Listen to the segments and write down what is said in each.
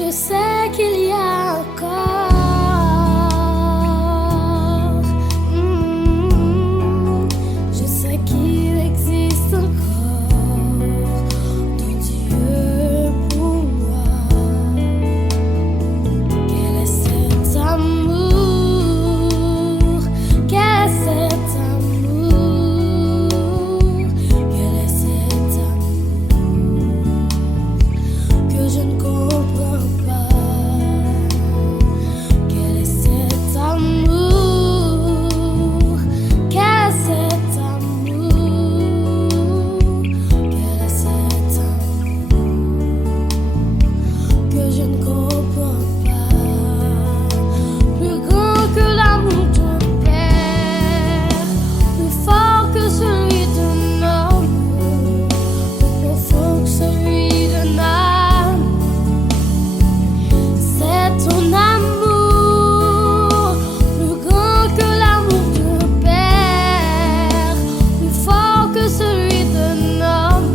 Je sais qu'il y a encore je sais qu'il existe encore de Dieu pour moi. Quel est cet amour? Quel est cet amour? Quel est cet amour que je ne comprends pas? Quel est cet amour? Quel est cet amour? Quel est cet amour que je ne comprends pas? Plus grand que l'amour d'un père, plus fort que celui d'un homme, plus profond que celui d'un âme. C'est ton amour, plus grand que l'amour d'un père, plus fort que celui d'un homme,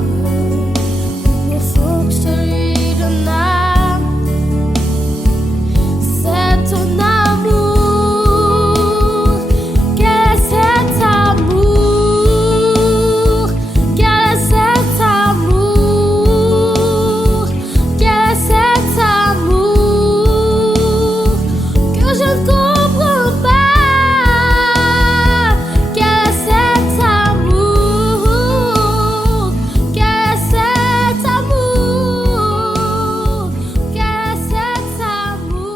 plus profond que celui d'un âme. C'est ton amour. Quel est cet amour? Quel est cet amour? Quel est cet amour que je ne comprends pas? Quel est cet amour? Quel est cet amour? Quel est cet amour?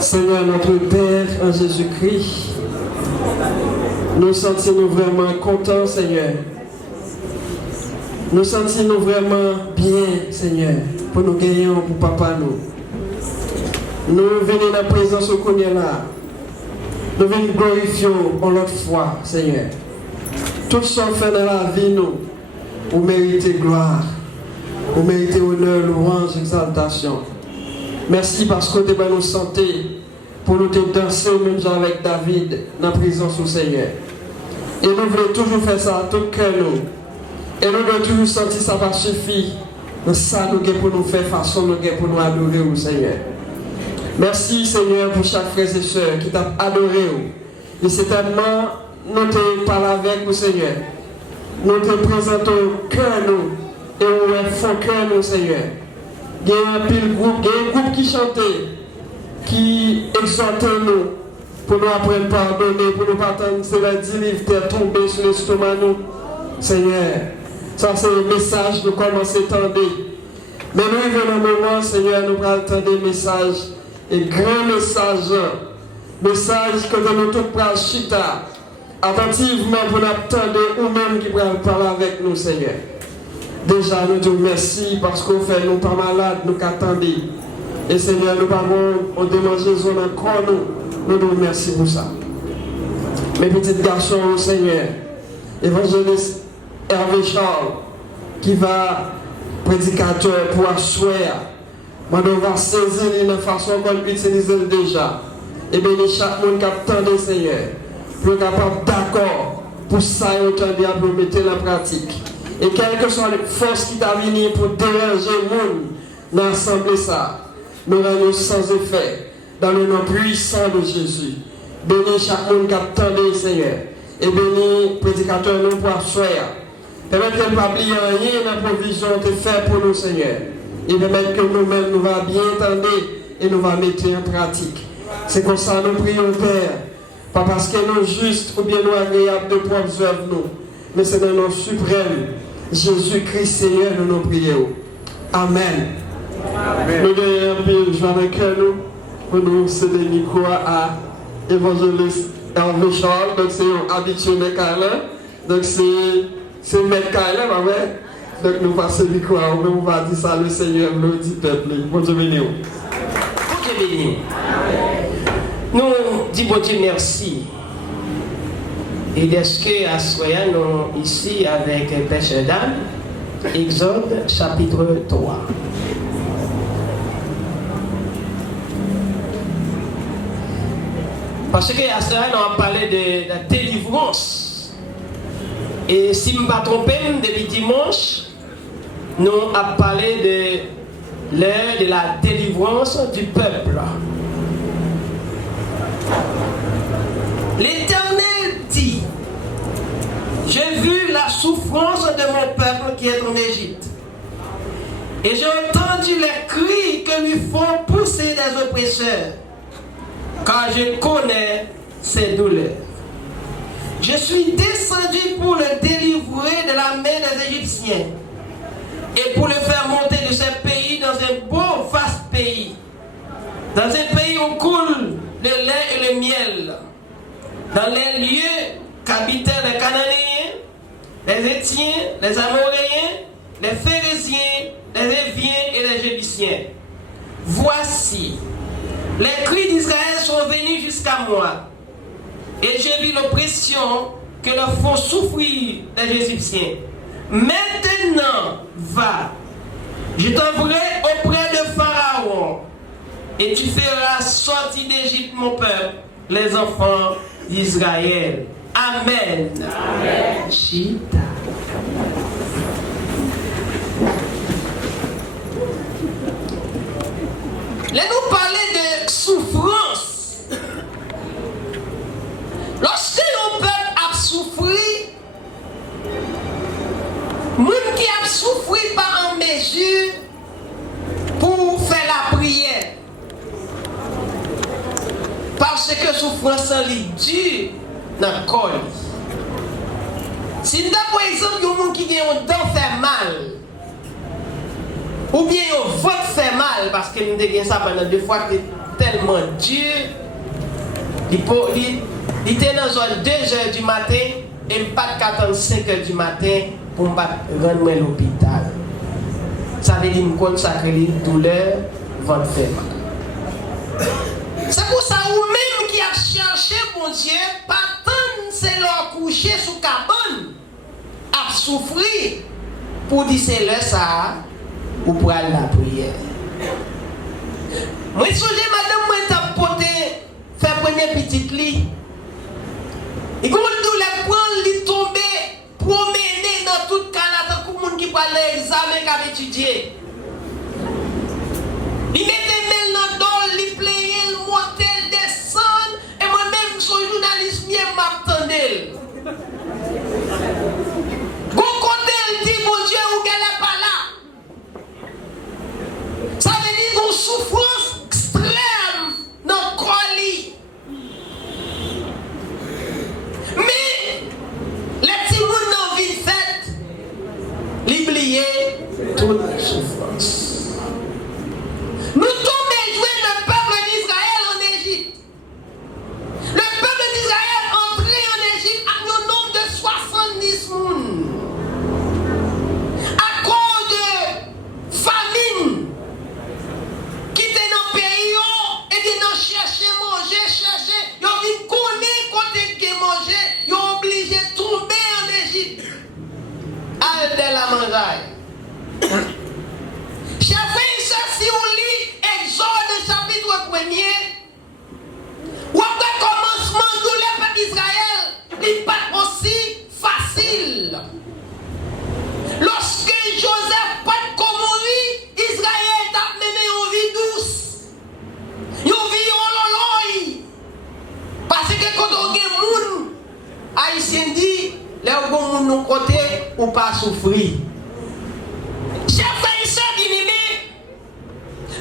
Seigneur notre Père en Jésus-Christ, nous sentons vraiment contents, Seigneur. Nous sentons vraiment bien, Seigneur, pour nous gagner pour papa nous. Nous venons dans la présence au Seigneur là. Nous venons glorifier en l'autre fois, Seigneur. Tout ce qu'on fait dans la vie, nous, vous méritez gloire, vous méritez honneur, louange, exaltation. Merci parce que vous nous santé pour nous danser même avec David dans la présence au Seigneur. Et nous voulons toujours faire ça à tout cœur nous. Et nous devons toujours sentir ça va suffire. C'est ça nous pour nous faire façon, nous pour nous adorer au Seigneur. Merci Seigneur pour chaque frère et soeur qui t'a adoré. Et certainement, nous te parlons avec vous Seigneur. Nous te présentons cœur nous et nous faisons cœur nous Seigneur. Il y a un groupe qui chantait, qui exhortait nous pour nous apprendre à pardonner, pour nous pas attendre c'est la 10 000 terres tombées sur l'estomac nous. Seigneur, ça c'est le message de commencer à tendre. Mais nous venons un moment, Seigneur, nous allons entendre des messages, et grand message que nous tous prenons chita, attentivement pour nous attendre ou même qui pourra parler avec nous, Seigneur. Déjà, nous te remercions parce qu'on fait nous pas malades, nous qu'attendons. Et Seigneur, nous parlons, on demande Jésus encore nous te remercions pour ça. Mes petits garçons, Seigneur, évangéliste Hervé Charles, qui va prédicateur pour asseoir, moi je vais saisir de façon qu'on peut utiliser déjà. Et bien, chaque monde qui attend, Seigneur, pour être capable d'accord pour ça et autant pour mettre en pratique. Et quelle que soit les forces qui t'a venu pour déranger le monde dans l'assemblée, ça, nous allons sans effet dans le nom puissant de Jésus. Bénis chaque monde qui attend, Seigneur. Et bénis prédicateur nous pour asseoir. Permettre que nous ne pas oublier rien dans la provision que tu fais pour nous, Seigneur. Et permettre que nous-mêmes nous va bien entendre et nous va mettre en pratique. C'est comme ça que nous prions, Père. Pas parce que nous justes ou bien nous agréables de propres œuvres, nous. Mais c'est dans notre suprême, Jésus-Christ, Seigneur, nous nous prions. Amen. Amen. Nous devons un peu joindre un cœur nous pour nous céder le micro à évangéliste Hervé Charles. Donc c'est un habitué de Carlin. Donc c'est Maître Carlin, ma mère. Donc nous passons le micro à vous. On va dire ça le Seigneur, nous dit peuple. Bon Dieu béni. Bon Dieu béni. Nous disons bon Dieu merci. Et est-ce que à soya nous ici avec Pêche d'âme, Exode chapitre 3. Parce que à cela nous avons parlé de la délivrance. Et si je ne me pas trompé, depuis dimanche, nous avons parlé de l'heure de la délivrance du peuple. L'Éternel dit, j'ai vu la souffrance de mon peuple qui est en Égypte. Et j'ai entendu les cris que lui font pousser des oppresseurs. Car je connais ses douleurs. Je suis descendu pour le délivrer de la main des Égyptiens et pour le faire monter de ce pays dans un beau, vaste pays, dans un pays où coule le lait et le miel, dans les lieux qu'habitaient les Cananéens, les Étiens, les Amoréens, les Phérésiens, les Éviens et les Jébusiens. Voici, les cris d'Israël sont venus jusqu'à moi, et j'ai vu l'oppression que leur font souffrir les Égyptiens. Maintenant, va, je t'enverrai auprès de Pharaon, et tu feras sortir d'Égypte mon peuple, les enfants d'Israël. Amen. Amen. Chita. Laissez-nous parler de souffrance. Lorsque le peuple a souffert, moun qui a souffert par en mesure pour faire la prière. Parce que souffrance est dure dans le corps. Si nous avons par exemple un monde qui a un dent fait mal, ou bien un vote fait mal, parce que nous avons ça pendant 2 fois, tellement dur, il était dans zone 2 h du matin et pas 45 h du matin pour me rendre à l'hôpital. Ça veut dire me consacrer les douleurs, vote fait mal. C'est pour ça ou même qui a cherché mon Dieu, pas tant c'est leur coucher sous cabane, à souffrir pour dire c'est là ça, ou pour aller la prière. Moi, je suis madame, moi, t'as porté, faire premier petit lit. Et comme nous les prendre, les tomber, promener dans toute Canada, étudier. Il mettait mail dans le dos, il playait, il montait, il descend. Et moi-même, son journaliste, je m'attendais. Quand côté, il dit, mon Dieu, où qu'elle n'est pas là. Ça veut dire une souffrance extrême dans le corps. Mais, les petits mouns dans la vie faite, l'oublier toute souffrance. Nous tombons jouer le peuple d'Israël en Égypte. Le peuple d'Israël entré en Égypte avec un nombre de 70 mouns. À cause de famine qui était dans le pays, et qui ont cherché manger, ils ont connaître côté qui manger, ils ont obligé de tomber en Égypte. À de la mangeaille. Chers frères, si on lit Exode chapitre 1er, ou après commencement de le peuple d'Israël, il n'est pas aussi facile. Lorsque Joseph pas mourir, Israël a mené une vie douce. Une vie ololoï. Parce que quand on a des gens, Haïtien dit, les gens de côté, ou pas souffrir. Chers frères et sœurs bien-aimés,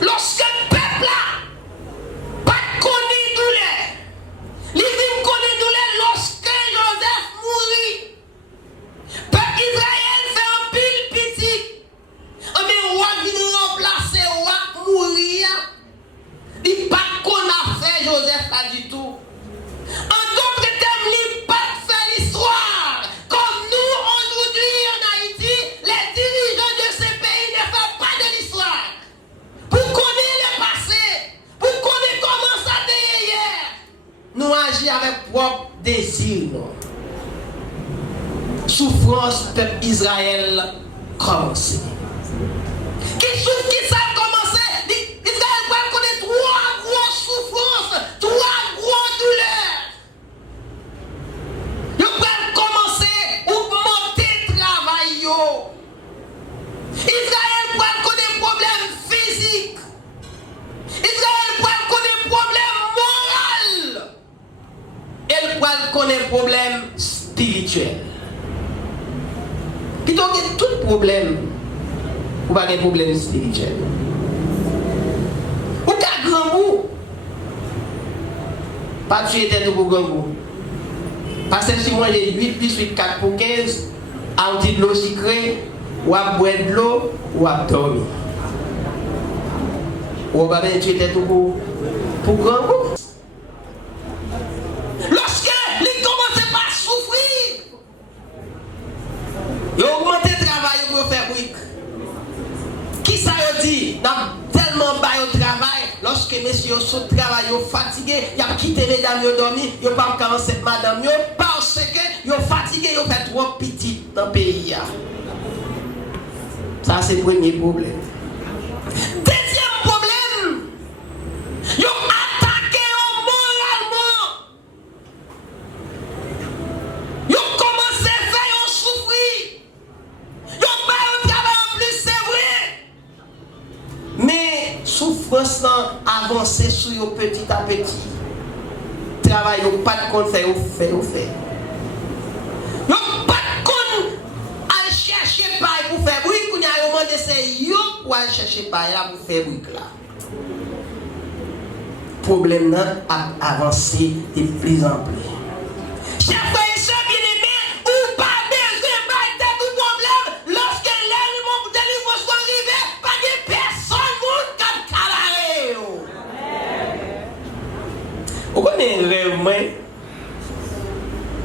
lorsque le peuple là, pas connaît douleur, les villes connaissent douleur lorsque Joseph mourit. Peuple Israël fait un pile petit. Mais roi vient remplacer roi mourir. Il pas qu'on a fait Joseph pas du tout. En d'autres termes, il pas fait l'histoire. Comme nous aujourd'hui en Haïti, les dirigeants de ces pays ne font pas de l'histoire. Pour connaître le passé, pour connaître comment ça a été hier, nous agissons avec propre désir. Souffrance peuple Israël commencé. Qui souffre, qui ça a commencé? Israël va connaître trois grosses souffrances, trois grosses douleurs. Ils vont commencer à augmenter le travail. Israël va connaître des problèmes physiques. Israël va connaître des problèmes moraux. Elle va connaître des problèmes spirituels. Puis donc, tout problème, ou pas de problème spirituel. Ou qu'à grand goût, pas tuer tête pour grand goût. Parce que si moi j'ai 8 plus 8, 4 pour 15, à un petit de l'eau sucrée, ou à boire de l'eau, ou à dormir. Ou pas bien tuer tête pour grand goût. Lorsque les commencent par souffrir, ils ont augmenté le travail pour faire briques. Qui ça veut dire? Tellement bas au travail, lorsque messieurs sont au travail, ils sont fatigués, ils ont quitté mesdames, ils ont dormi, ils n'ont pas commencé madame, parce qu'ils sont fatigués, ils ont fait trop petit dans le pays. Ça, c'est le premier problème. Deuxième problème, ils ont attaqué moralement. Ils ont commencé à faire souffrir. Ils ont pas un travail en plus, c'est vrai. Mais souffrance avancée sur eux petit à petit. Travail, ils n'ont pas de compte faire, ils fait. Ils n'ont pas de compte à chercher paille pour faire bruit. Quand ils ont demandé c'est eux pour aller chercher paille pour faire bruit là. Problème a avancé de plus en plus. Chers frères et sœurs bien-aimés, ou pas besoin de tout problème lorsque l'élément de l'Église soit arrivé, pas de personne qui a calé. Vous connaissez vraiment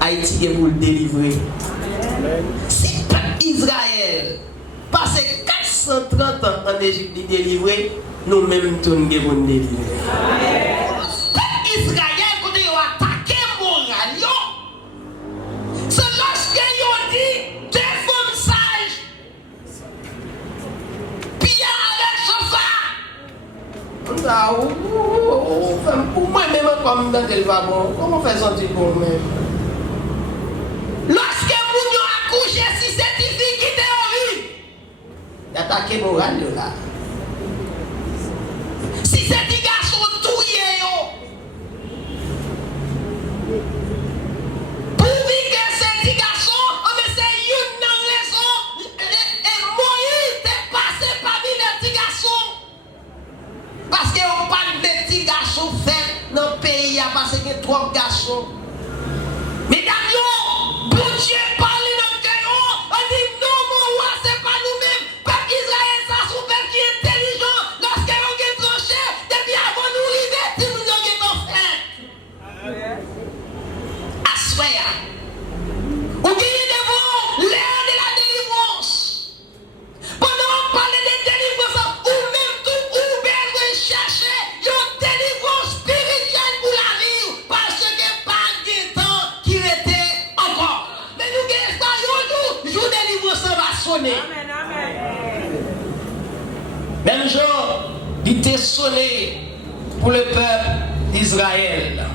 Haïti pour le délivrer. Si pas Israël passe 430 ans en Égypte de délivrer, nous-mêmes nous pour nous délivrer. Israël, quand ils ont attaqué moral, c'est lorsque ils ont dit deux femmes sages, puis avec chauffard. Pour moi-même, comme dans tel vagon, comment faire sentir pour moi-même? Lorsque vous avez accouché, si c'est difficile qui était en vie, il y a attaquer moral là. Si ces petits garçons touillés, pour vivre ces petits garçons, c'est une raison. Et Moïse est passé parmi les petits garçons. Parce qu'on parle de petits garçons faits dans le pays, parce qu'il y a trop de garçons. Mesdames, bon Dieu parle dans le cœur, on dit non, mon roi, c'est pas nous-mêmes. Peuple Israël, ça, son peuple qui est intelligent. Lorsque l'on est tranché, depuis avant nous arriver, si nous avons fait. Assoya. Ou gagnez devant l'ère de la délivrance. Pendant qu'on parle de délivrance, ou même tout, ou besoin de chercher une délivrance spirituelle pour la vie, parce que pas de temps qui était encore. Mais nous gagnons ça, jour de délivrance va sonner. Amen, amen. Même jour, il était sonné pour le peuple d'Israël.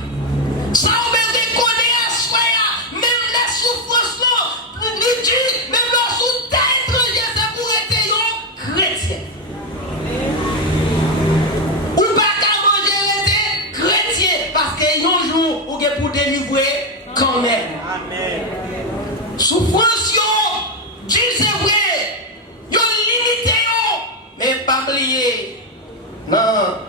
Ça, on peut reconnaître, même les souffrances, nous dit, même lorsqu'on est étranger, c'est pour être chrétien. Ou pas qu'à manger, être chrétien, parce que un jour, on est pour délivrer quand même. Amen. Souffrance, Dieu c'est vrai, yo limité, mais pas oublier. Non,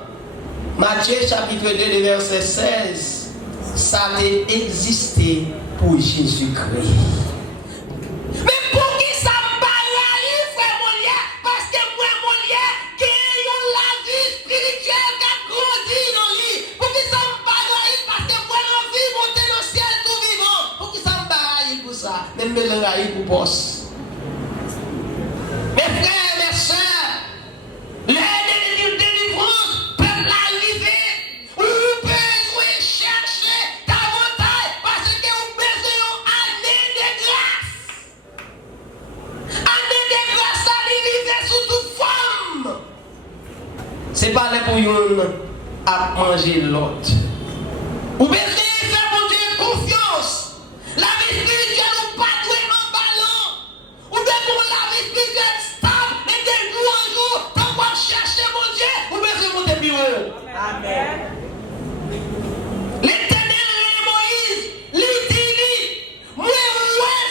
Matthieu chapitre 2, verset 16, ça a existé pour Jésus-Christ. Mais pour qui ça me parle, frère Molière, parce que moi, Molière, qui a la vie spirituelle qui a grandi dans lui. Pour qui ça me parle, parce que moi, l'envie monter dans le ciel tout vivant. Pour qui ça me parle pour ça, même me l'envie pour boss. Mes frères, mes soeurs, l'aide de délivrance, peuple arrivé, où vous besoin chercher davantage parce que vous besoin d'année de grâce. Année de grâce à l'arrivée sous toute forme. C'est pas là pour une à manger l'autre. Vous besoin de faire mon Dieu confiance. La vie spirituelle ou pas doué en ballon. Ou bien pour la vie spirituelle stable et de jour en jour, quand on va chercher mon Dieu, vous besoin de monter plus haut. Amen. L'Éternel et Moïse, lui dit, moi,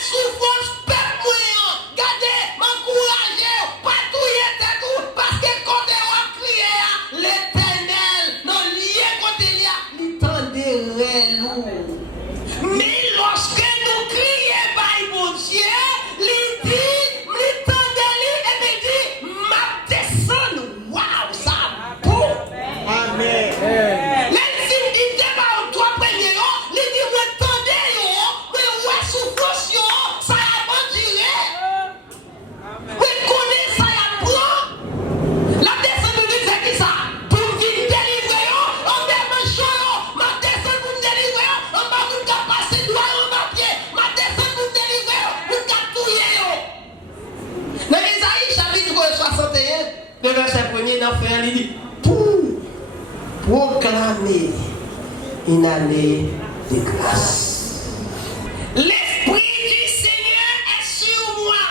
souffrance, peuple moyen, gardez, m'encouragez, pas tout y est tout, parce que quand on va crier, l'Éternel, non, lié quand il y a, il tendrait nous. Mais lorsque nous crions par mon Dieu, il dit, il tendrait et me dit, ma descend, waouh, ça pour. Amen. Même si il dit, pas toi premier, il dit, me tendez, mais ouais, souffrance, ça a duré. Oui, connaît ça, y apprend. La descente de Dieu, c'est qui ça? Pour venir délivrer, on met chaud, ma descente pour délivrer, on va vous passer droit en bas pied, ma descente pour délivrer, pour capturer. Dans Isaïe chapitre 61, le verset 1er, dans frère, il dit, pour proclamer une année de grâce. L'Esprit du Seigneur est sur moi,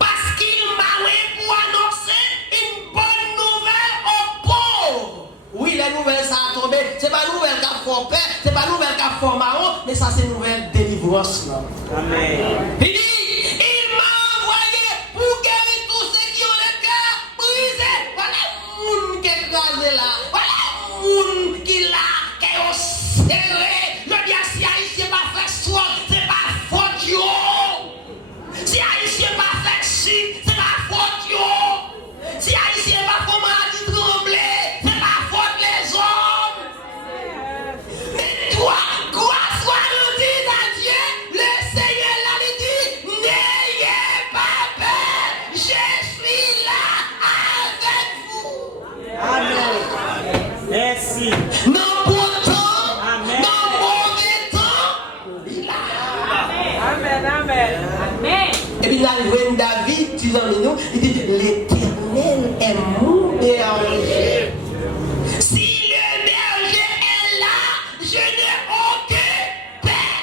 parce qu'il m'a envoyé pour annoncer une bonne nouvelle aux pauvres. Oui, les nouvelles, ça a tombé. Ce n'est pas une nouvelle qui a fait peur, ce n'est pas une nouvelle qui a fait marron, mais ça, c'est une nouvelle délivrance. Amen. Il dit, il m'a envoyé pour guérir tous ceux qui ont le cœur brisé. Voilà le monde qui est écrasé là. Voilà le monde qui l'a, qui est serré. Je dis, si Haïtien pas fait soin, c'est pas faute yo. Si Haïtien pas fait si, c'est pas faute yo. Si Haïtien pas fait maladie tremblée, c'est pas faute les hommes. Mais toi, grâce soit rendue à Dieu, le Seigneur l'avait dit, n'ayez pas peur, je suis là avec vous. Amen. Merci. Non bon temps, Amen. non mauvais temps, il est là. Amen. Amen. Amen. Et puis là, il voit David, disant nous, il dit, l'Éternel est mon berger. Si le berger est là, je n'ai aucune paix.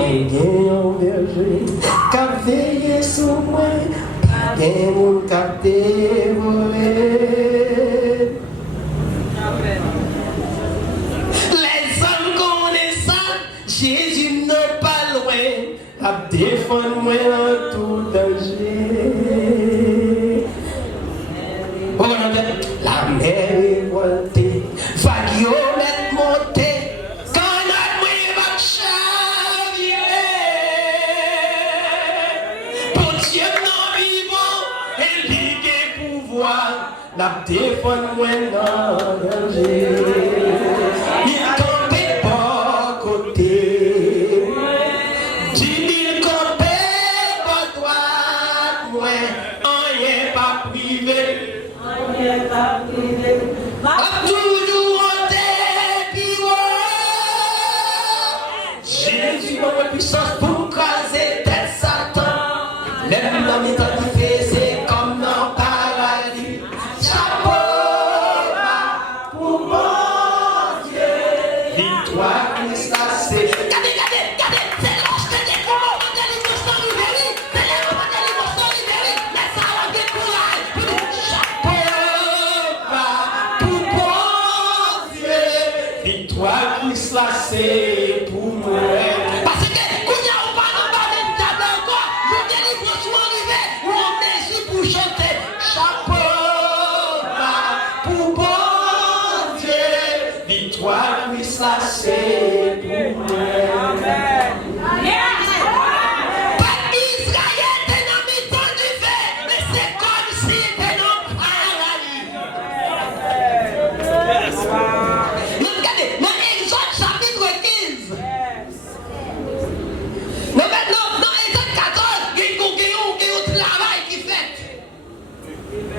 Et un berger qui a veillé sur moi, pas gen moun kap dévolé. Les hommes connaissent ça, Jésus n'est pas loin, à défendre moi en tout danger. La mer est montée, vague violette montée, quand notre moi va chavirer. Pour Dieu non vivant, et ligue pouvoir, la défendre moi en danger. Il campait pas côté, 10 000 campés pas droite, moi, rien pas privé. Toujours en dépit, Jésus a la puissance pour craser tête Satan. Même dans mes temps qui fait, c'est comme dans le paradis. Chapeau bas pour mon Dieu. Victoire Christ là, c'est. Regardez, c'est l'âge de découvrir. On a l'émotion libérée. C'est l'émotion libérée. Mais ça va décourager. Victoire Christ là c'est pour moi. Parce que quand on va dans le table encore, je délivre soit arrivé, ou on met pour chanter. Chapeau bas pour bon Dieu. Victoire Christ là c'est pour moi. Israël était dans le temps du fait, mais c'est comme si était dans le paradis.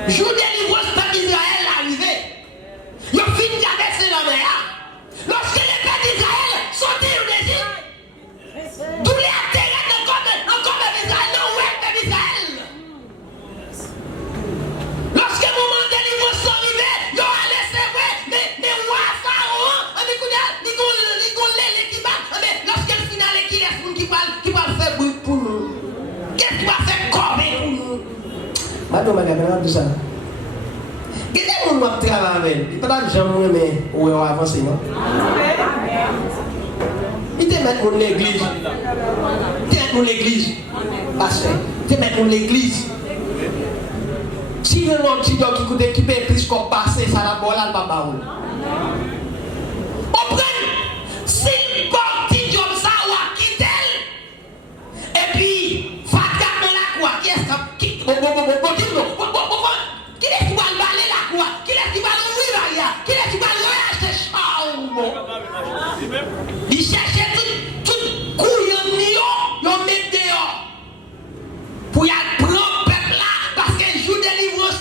Jour de délivrance par Israël arrivé. Ils ont fini traverser la mer. Lorsque les pères d'Israël sont en Égypte, tous les atterrés encore d'Israël, non, ouais, d'Israël. Lorsque le moment de délivrance sont arrivés, ils ont allé, c'est vrai, mais roi Pharaon, mais lorsque le final est qui laisse qui va faire bruit pour nous. Qu'est-ce qui va faire corbeille pour nous? Madame, madame, tout ça. Qu'est-ce que vous avez travaillé? Il n'y a pas de gens mais où est avancé, non? Il te met pour l'église. Il te met pour l'église. Pasteur, il te met pour l'église. Si le nom qui peut plus qu'on passe, ça la bolle à papa. On prend. Si le petit job ça ou à quitter. Et puis, Fata dans la croix. Qui est-ce qui est-ce qui va aller la croix? Qui est-ce qui va ouvrir la croix? Qui est-ce qui va acheter chambre? Il cherchait tout couillon, il met dehors. Pour y aller prendre le peuple là, parce que le jour de délivrance,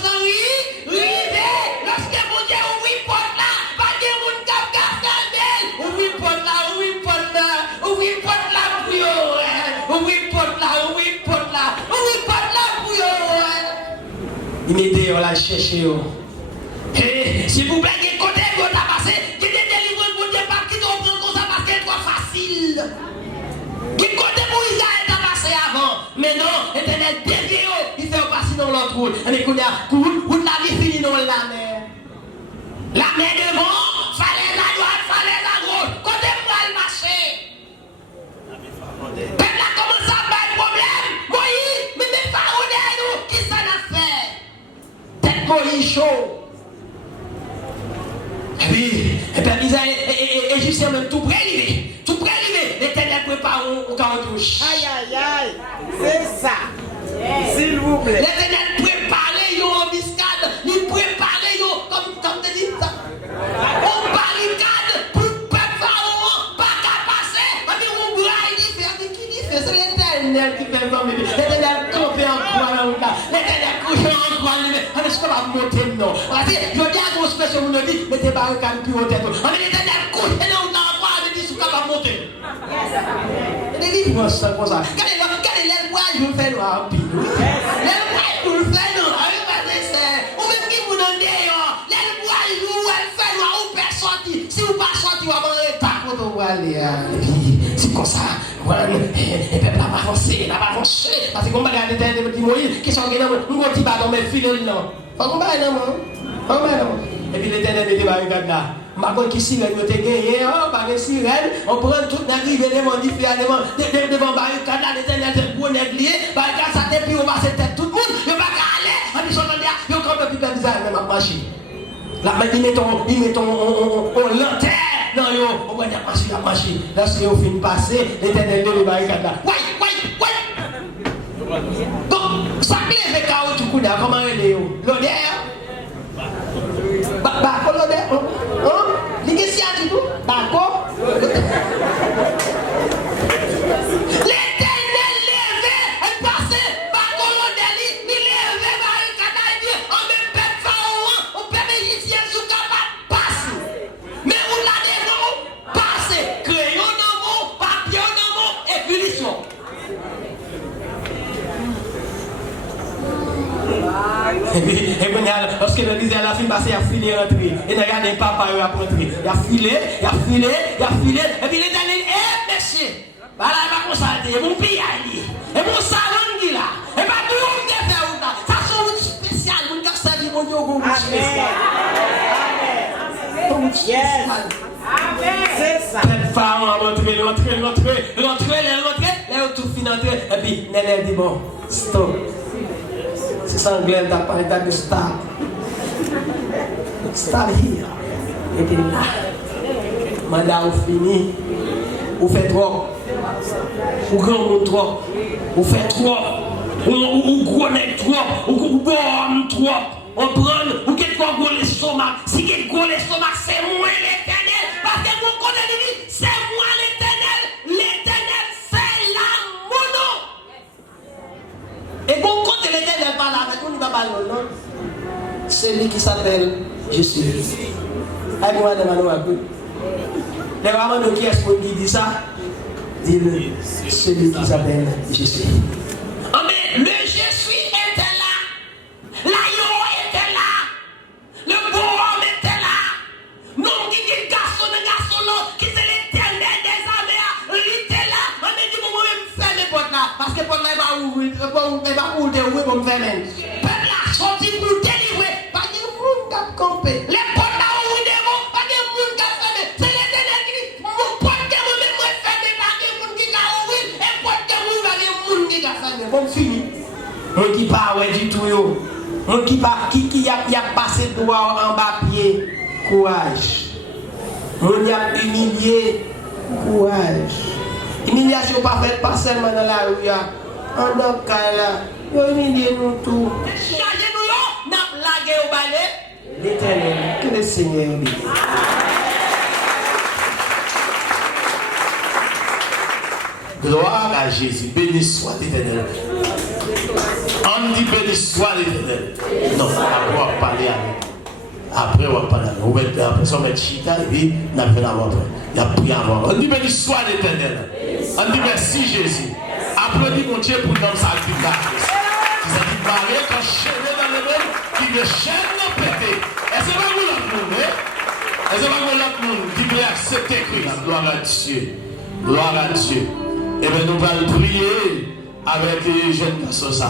lorsque mon Dieu ouvre porte là, pas de monde qui a cassé, ouvre porte là, ouvre porte là, ouvre porte là pour yo, ouvre porte là, ouvre porte là, ouvre porte là pour yo. Il met dehors là chercher yo. S'il vous plaît, quel côté vous avez passé, qui te délivre mon Dieu pas qui te prend comme ça parce que c'est trop facile. Quel côté vous avez passé avant, mais non, Éternel dévié, il fait passer dans l'autre route. On est connu à route la vie finie dans la mer. La mer devant, fallait la droite, fallait la gauche. Côté moi le marché. Peuple a commencé à faire problème. Moïse, mais mes parents nous, qui ça n'a fait? Tête Moïse chaud. Et puis, Égyptien même tout prélivé. L'Éternel prépare au cartouche. Aïe, aïe, aïe. C'est ça. S'il vous plaît. L'Éternel prépare en embuscade. Il prépare comme tu dis ça. On barricade pour le peuple pharaon. Pas qu'à passer. On bras, il fait. Qui fait? C'est l'Éternel qui fait comme il fait. L'Éternel campé en croix dans le cas. L'Éternel couché en croix. On est capable de monter non. Parce que je dis à vos spéciaux, on dit, mettez barricade plus haut tête. On est l'Éternel couché dans le croix. On dit, je suis capable de monter. Les livres sont comme ça. Regardez les bois, je vous fais noir. Les bois, je vous fais noir. Ou même qui vous donne dehors. Les bois, je vous fais noir. Ou pas sortir. Si vous pas sortir, vous allez pas quand on va aller. Et puis, c'est comme ça. et peuple n'a pas avancé, parce que comme regarde l'éternel qui Moïse, qui sont gagnés, nous avons dit bah dans mes filets non. Faut qu'on baille non. Et puis l'éternel était barricade là. Par contre, qui sirène, vous avez gagné, par les sirènes, on prend toute la rive devant barricade là, l'éternel est gros négligé, barricade ça depuis on passe tête tout le monde, il va aller, on dit son nom, il y a encore plus de bizarre même à marcher. Là, ils mettent on lanterne. Non, on va dire marcher. Là, c'est au fin de passer, l'éternel de barricade là. Ouais. Donc, ça plaît avec chaos tout coup comment elle est l'odeur. L'odeur. L'initiative du tout. D'accord. L'éternel levé, elle passait, Bako l'odeur, il levé barricade, il dit, on met peuple pharaon, on peut magicien sous capable passer. Mais on l'a devant, passer, crayon dans mon, papier dans mon, et punition. Et puis, lorsque le disait à la fille, il a filé rentrer. Et il regardé papa, il a rentré. Il a filé. Et puis l'éternel, monsieur, voilà, il va constater, mon pays à lui. Et mon salon qui là. Et pas pour vous de faire ou là. Ça sont une spéciale, mon gars, ça dit mon Dieu, mon spécial. Amen. C'est ça. Cette femme a rentré. Là, tout fini d'entrer. Et puis, Néné dit bon, stop. C'est ça, anglais, t'as parlé de start. Start here. Et puis là, mandat ou fini, ou fait trop, ou grand monde trop, ou fait trop, ou gros nez trop, ou bon trop. On prend, ou quelque gros l'estomac. Si quelque gros l'estomac, c'est moi l'éternel. Parce que vous connaissez, c'est moi l'éternel. L'éternel, c'est la mono. Et bon, quand l'éternel parle avec nous, il va parler non. C'est lui qui s'appelle Jésus. Avec moi, demandons à vous. Les mamans de qui est-ce qui dit ça? Dis-le, c'est lui qui s'appelle Jésus. Oh, mais le Jésus était là. L'aïo était là. Le beau homme était là. Non, qui dit garçon, qui c'est l'éternel des armées. Il était là. On me dit, moi, je vais faire les portes là. Parce que pour moi, il va ouvrir pour me faire même. Peuple là, sorti pour délivrer. Pas de monde qui a campé. Les portes là, ouvrez vous. Pas de monde qui a fermé. C'est l'éternel qui dit, mon porte que vous même fermé. Pas de monde qui a ouvert. Et porte que vous avez monde qui a fermé. Bon, fini. Mon qui parle du tout, yo. Mon qui a passé droit en bas pied. Courage. Mon y a humilié. Courage. Humiliation pas faite pas seulement dans la rue. En dans le cas là, yo humilié nous tout. Chargez nous yo, n'a lagué au balai. L'éternel, que le Seigneur dit. Gloire à Jésus, béni soit l'Éternel. On dit béni soit l'Éternel. Non, après on va parler avec. Après on va parler avec. On va mettre après on met chita et puis on a fait avant. Il a pris avant. On dit béni soit l'Éternel. On dit merci Jésus. Applaudis mon Dieu pour dans sa vie là. Vous avez parlé quand chaîne dans le monde qui ne chaîne pété. Et c'est pas vous l'autre monde, hein? Et c'est pas vous l'autre monde qui veut accepter Christ. Gloire à Dieu. Gloire à Dieu. Et bien nous allons prier avec les jeunes garçons.